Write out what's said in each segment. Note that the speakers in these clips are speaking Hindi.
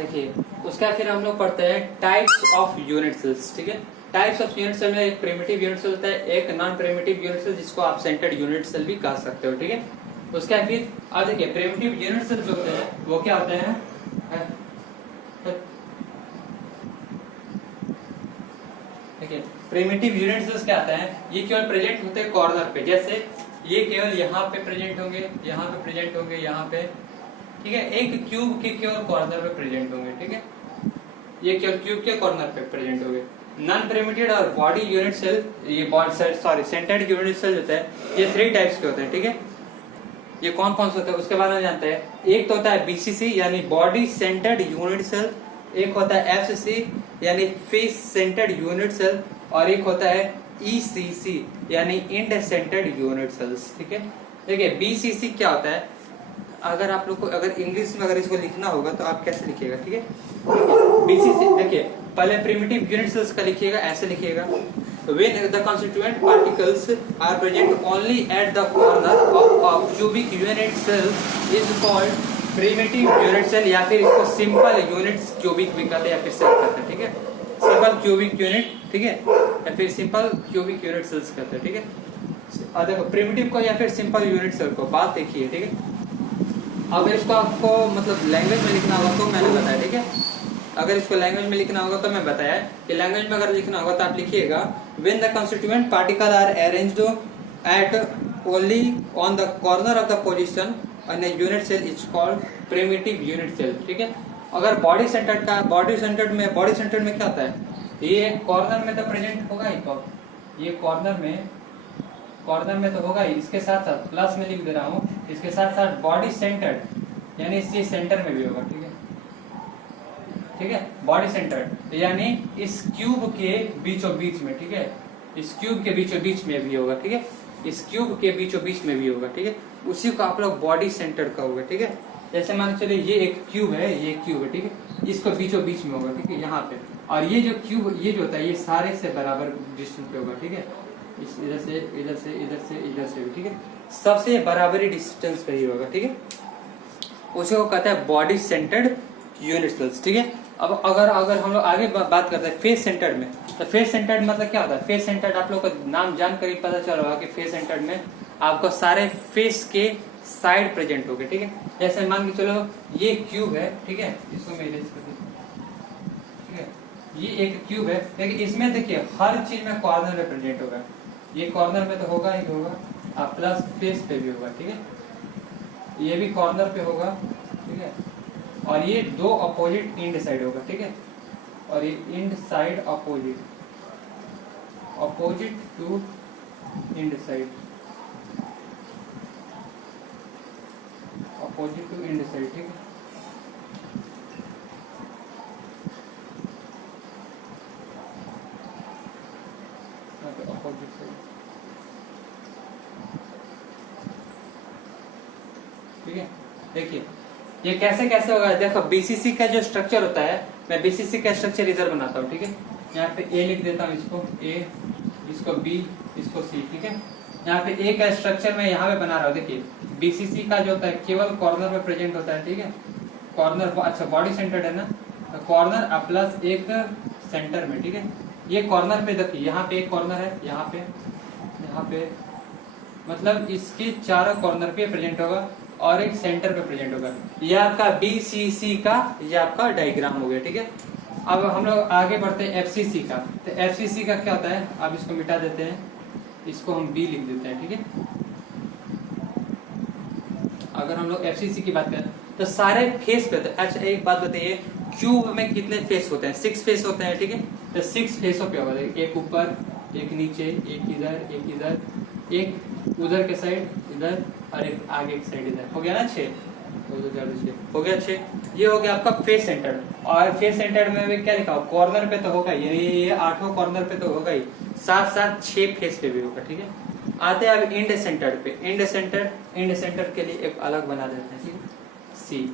देखिए उसका फिर हम लोग पढ़ते हैं टाइप्स ऑफ यूनिट सेल्स। ठीक है, टाइप्स ऑफ यूनिट सेल में एक प्रिमिटिव यूनिट सेल होता है, एक नॉन प्रिमिटिव यूनिट सेल जिसको आप सेंटर्ड यूनिट सेल भी कह सकते हो। ठीक है, उसका फिर अब देखिए प्रिमिटिव यूनिट सेल जो होते हैं वो क्या होते हैं। देखिए प्रिमिटिव यूनिट सेल्स क्या आता है, ये केवल प्रेजेंट होते हैं कॉर्नर पे, जैसे ये केवल यहाँ पे प्रेजेंट होंगे, यहाँ पे प्रेजेंट होंगे, यहाँ पे। ठीक है, एक क्यूब के केवल कॉर्नर पे प्रेजेंट होंगे। ठीक है, ये केवल क्यूब के कॉर्नर पे प्रेजेंट होंगे। नॉन प्रिमिटिव और बॉडी यूनिट सेल, ये body cell sorry centred unit cell होता है, ये 3 टाइप्स के होते हैं। ठीक है, ये कौन कौन से होते हैं उसके बारे में जानते हैं। एक तो होता है बीसीसी यानी बॉडी सेंटर्ड यूनिट सेल, एक होता है एफसीसी यानी फेस सेंटर्ड यूनिट सेल, और एक होता है ईसीसी यानी इंड सेंटर्ड यूनिट सेल्स। ठीक है, देखिए बीसीसी क्या होता है, अगर आप लोग को अगर इंग्लिश में अगर इसको लिखना होगा तो आप कैसे लिखिएगा। ठीक है, बीसीसी देखिए पहले प्रिमिटिव यूनिट सेल्स का लिखिएगा, ऐसे लिखिएगा, when the constituent particles are present only at the corner of a cubic unit cell is called primitive unit cell, या फिर इसको सिंपल यूनिट्स क्यूबिक भी कहते हैं या फिर सेल कहते हैं। ठीक है, सिंपल क्यूबिक यूनिट, ठीक है, या फिर सिंपल क्यूबिक यूनिट सेल्स कहते हैं। ठीक है, और देखो प्रिमिटिव को या फिर सिंपल यूनिट सेल को बात देखिए। ठीक है, अगर इसको आपको मतलब लैंग्वेज में लिखना होगा तो मैंने बताया। ठीक है, अगर इसको लैंग्वेज में लिखना होगा तो मैं बताया कि लैंग्वेज में अगर लिखना होगा तो आप लिखिएगा when the constituent particle are arranged at only on the corner of the position and a unit cell is called primitive unit cell. ठीक है, अगर बॉडी सेंटर्ड का बॉडी सेंटर्ड में क्या होता है, ये कॉर्नर में तो प्रेजेंट होगा ही, तो ये कॉर्नर में तो होगा ही, इसके साथ साथ प्लस में लिख दे रहा हूँ, इसके साथ साथ बॉडी सेंटर्ड यानी इसी सेंटर में भी होगा। ठीक है, ठीक है, बॉडी सेंटर्ड यानी इस क्यूब के बीचों बीच में। ठीक है, इस क्यूब के बीचों बीच में भी होगा। ठीक है, इस क्यूब के बीचों बीच में भी होगा। ठीक है, उसी को आप लोग बॉडी सेंटर्ड कहोगे। ठीक है, जैसे मान चलिए ये एक क्यूब है, ये क्यूब है। ठीक है, इसको बीचों बीच में होगा। ठीक है, यहाँ पे, और ये जो क्यूब ये जो होता है ये सारे से बराबर डिस्टेंस पे होगा। ठीक है, इस इधर से इधर से इधर से इधर से भी। ठीक है, सबसे बराबरी डिस्टेंस पे ही होगा। ठीक है, उसी को कहता है बॉडी सेंटर्ड यूनिट सेल्स। ठीक है, अब अगर हम लोग आगे बात करते हैं फेस सेंटर्ड में, तो फेस सेंटर्ड मतलब क्या होता है। फेस सेंटर्ड आप लोग का नाम जानकर ही पता चल रहा होगा कि फेस सेंटर्ड में आपको सारे फेस के साइड प्रेजेंट हो गए। ठीक है, जैसे मान के चलो ये क्यूब है। ठीक है, इसको मैं इरेज कर दूं। ठीक है, ये एक क्यूब है, लेकिन इसमें देखिए हर चीज में कॉर्नर में प्रेजेंट होगा। ये कॉर्नर में तो होगा ही होगा, प्लस फेस पे भी होगा। ठीक है, ये भी कॉर्नर पे होगा। ठीक है, और ये दो अपोजिट इंड साइड होगा। ठीक है, और ये end side opposite to end side, opposite to end side. ठीक है, अपोजिट साइड। ठीक है, देखिए ये कैसे कैसे होगा। देखो बीसीसी का जो स्ट्रक्चर होता है, मैं बीसीसी का स्ट्रक्चर इधर बनाता हूँ। ठीक है, यहाँ पे ए लिख देता हूँ, इसको ए, इसको बी, इसको सी। ठीक है, यहाँ पे ए का स्ट्रक्चर मैं यहाँ पे बना रहा हूँ। देखिए बीसीसी का जो होता है केवल कॉर्नर पे प्रेजेंट होता है। ठीक है, कॉर्नर, अच्छा बॉडी सेंटर्ड है ना, तो कॉर्नर प्लस एक सेंटर में। ठीक है, ये कॉर्नर पे देखिए यहाँ पे एक कॉर्नर है, यहाँ पे मतलब इसके चारों कॉर्नर पे प्रेजेंट होगा और एक सेंटर पे प्रेजेंट होगा। ये आपका बीसीसी का ये आपका डायग्राम हो गया। ठीक है, अब हम लोग आगे बढ़ते हैं एफसीसी का। तो एफसीसी का क्या होता है, आप इसको मिटा देते हैं, इसको हम बी लिख देते हैं। ठीक है, अगर हम लोग एफसीसी की बात करें तो सारे फेस पे होते हैं। अच्छा एक बात बताइए, क्यूब में कितने फेस होते हैं, 6 फेस होते हैं। ठीक है, तो 6 फेसों पे होगा, एक ऊपर, एक नीचे, एक इधर, एक उधर के साइड इधर, और एक आगे की साइड इधर। हो गया ना 6, हो गया 6। ये हो गया आपका फेस सेंटर। और फेस सेंटर में भी क्या लिखा हो, कॉर्नर पे तो होगा ये 8 कॉर्नर पे तो होगा ही, साथ साथ 6 फेस पे भी होगा। ठीक है, आते हैं अब इंड सेंटर पे। इंड सेंटर के लिए एक अलग बना देते हैं। ठीक है, सी।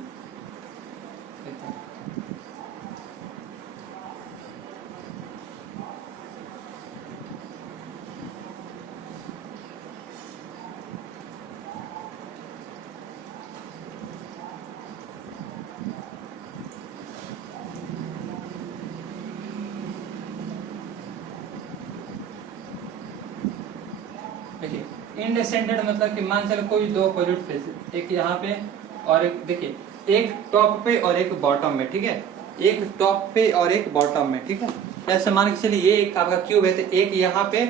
इनडेसेंडेंट मतलब कि मान चलो कोई दो अपोजिट फेस, एक यहाँ पे और एक, देखिए एक टॉप पे और एक बॉटम में, ठीक है, एक टॉप पे और एक बॉटम में, ठीक है। ऐसे मान के चलिए ये एक आपका क्यूब है, तो एक यहाँ पे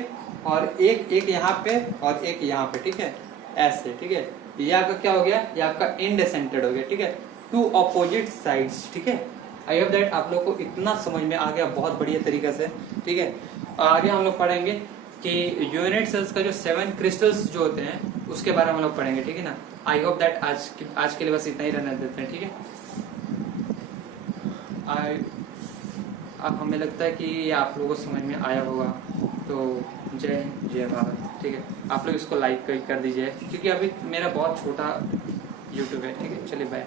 और एक यहाँ पे और एक यहाँ पे, ठीक है, ऐसे, ठीक है। ये आपका क्या हो गया, ये आपका इनडेसेंटेड हो गया, ठीक है, टू अपोजिट साइड्स, ठीक है। आई होप दैट आप लोग को इतना समझ में आ गया बहुत बढ़िया तरीके से, ठीक है। आगे हम लोग पढ़ेंगे कि यूनिट सेल्स का जो 7 क्रिस्टल्स जो होते हैं उसके बारे में हम लोग पढ़ेंगे, ठीक है ना। आई होप दैट आज के लिए बस इतना ही रहने देते हैं, ठीक है। अब हमें लगता है कि आप लोगों को समझ में आया होगा, तो जय हिंद जय भारत, ठीक है। आप लोग इसको लाइक कर दीजिए, क्योंकि अभी मेरा बहुत छोटा यूट्यूब है, ठीक है। चलिए बाय।